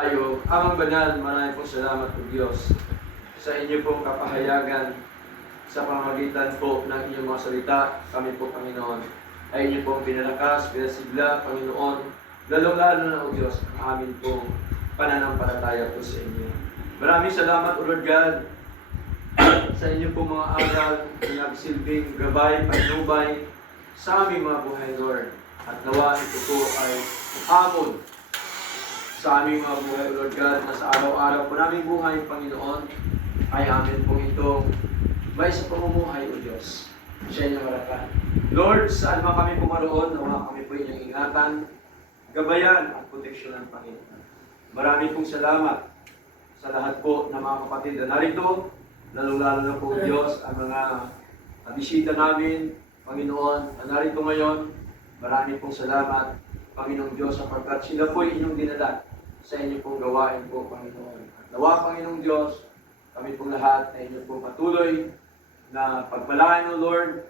Tayo, amang banal, maraming pong salamat po Diyos sa inyo pong kapahayagan sa pamamagitan po ng inyong mga salita. Kami po, Panginoon, ay inyo pong pinalakas, pinasigla, Panginoon, lalong-lalo na o Diyos ang amin pong pananampalataya po sa inyo. Maraming salamat, O Lord God, sa inyo pong mga aral na nagsilbing gabay, patnubay sa aming mga buhay, Lord. At nawa ito po ay hamon sa aming mga buhay, Lord God, na sa araw-araw po naming buhay, Panginoon, ay amin pong itong may sa pamumuhay, O Diyos, sa inyong harapan. Lord, saan man kami pumaroon, nawa kami po inyong ingatan, gabayan at proteksyonan, Panginoon. Marami pong salamat sa lahat po ng mga kapatid na narito, lalong-lalo na po, Diyos, ang mga bisita namin, Panginoon, na narito ngayon. Marami pong salamat, Panginoong Diyos, sapagkat sila po inyong dinala sa inyo pong gawain po, Panginoon. At nawa, Panginoong Diyos, kami pong lahat ay inyo pong patuloy na pagpalain, O Lord,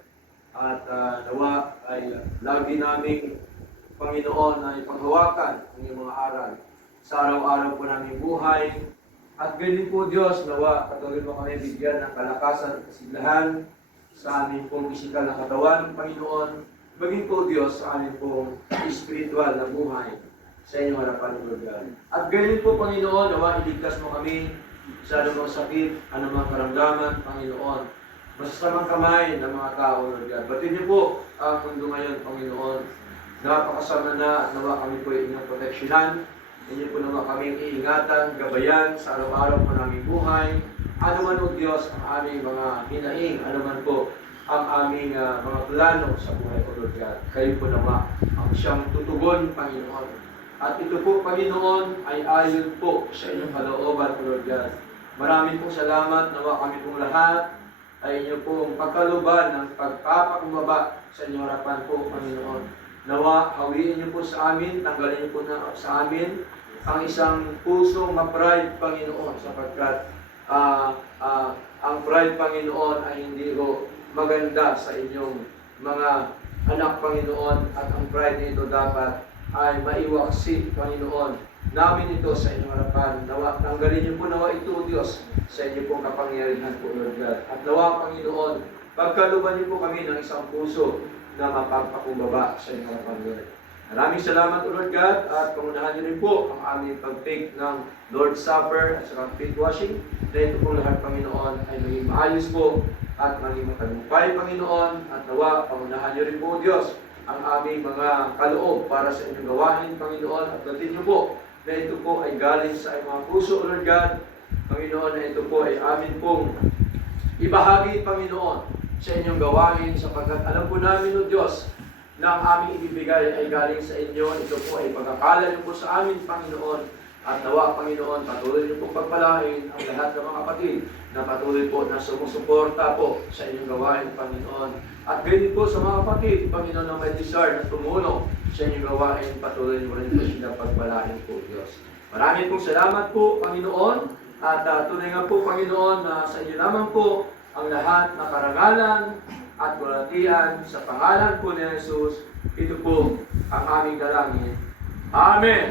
at nawa ay lagi naming, Panginoon, na ipaghawakan ang iyong mga aral sa araw-araw po naming buhay. At ganyan po, Diyos, nawa patuloy mo kami bigyan ng kalakasan at kasiglahan sa aming pong pisikal na katawan, Panginoon, maging po, Diyos, sa aming pong spiritual na buhay sa inyong harapan, Lord God. At ganyan po, Panginoon, nawa iligtas mo kami sa anumang sakit, anumang karamdaman, Panginoon. Masasamang kamay ng mga tao, Lord God. Batin niyo po ang mundo ngayon, Panginoon. Napakasama na at nawa kami po inyong proteksyonan. Inyo po naman kami iingatan, gabayan sa araw-araw po naming buhay. Ano man, O Diyos, ang aming mga hinaing, ano man po ang aming mga plano sa buhay ko, Lord God. Kayo po naman ang siyang tutugon, Panginoon. At ito po, Panginoon, ay ayon po sa inyong kalooban, Lord God. Maraming pong salamat, nawa kami pong lahat ay inyo pong pagkaluban ng pagpapakumbaba sa inyong harapan po, Panginoon. Nawa, hawiin niyo po sa amin, tanggalin niyo po sa amin ang isang pusong ma-pride, Panginoon, sapagkat ang pride, Panginoon, ay hindi ko maganda sa inyong mga anak, Panginoon, at ang pride nito dapat ay maiwaksi, Panginoon, namin ito sa inyong harapan. Nawa, tanggalin niyo po nawa ito, Diyos, sa inyo pong kapangyarihan po, Lord God. At nawa, Panginoon, pagkaluban niyo po kami ng isang puso na mapagpakumbaba sa inyong harapan, Lord. Maraming salamat, Lord God, at pangunahan niyo rin po ang aming pag-take ng Lord's Supper at saka feet washing. Na ito pong lahat, Panginoon, ay maging maayos po at maging matagumpay, Panginoon. At nawa, pangunahan niyo rin po, Diyos, ang aming mga kaloob para sa inyong gawain, Panginoon. At batin niyo po na ito po ay galing sa mga puso, Lord God. Panginoon, na ito po ay amin pong ibahagi, Panginoon, sa inyong gawain, sapagkat alam po namin, O Diyos, na ang aming ibibigay ay galing sa inyo. Ito po ay pagkakala niyo po sa amin, Panginoon. At nawa, Panginoon, patuloy niyo pong pagpalain ang lahat ng mga kapatid na patuloy po na sumusuporta po sa inyong gawain, Panginoon. At ganyan po sa mga kapatid, Panginoon, na may desire na tumulong sa inyong gawain, patuloy niyo rin po sila pagpalain po, Diyos. Maraming pong salamat po, Panginoon. At tunay nga po, Panginoon, na sa inyo lamang po ang lahat na karangalan at walatian sa pangalan po ni Jesus. Ito po ang aming dalangin. Amen.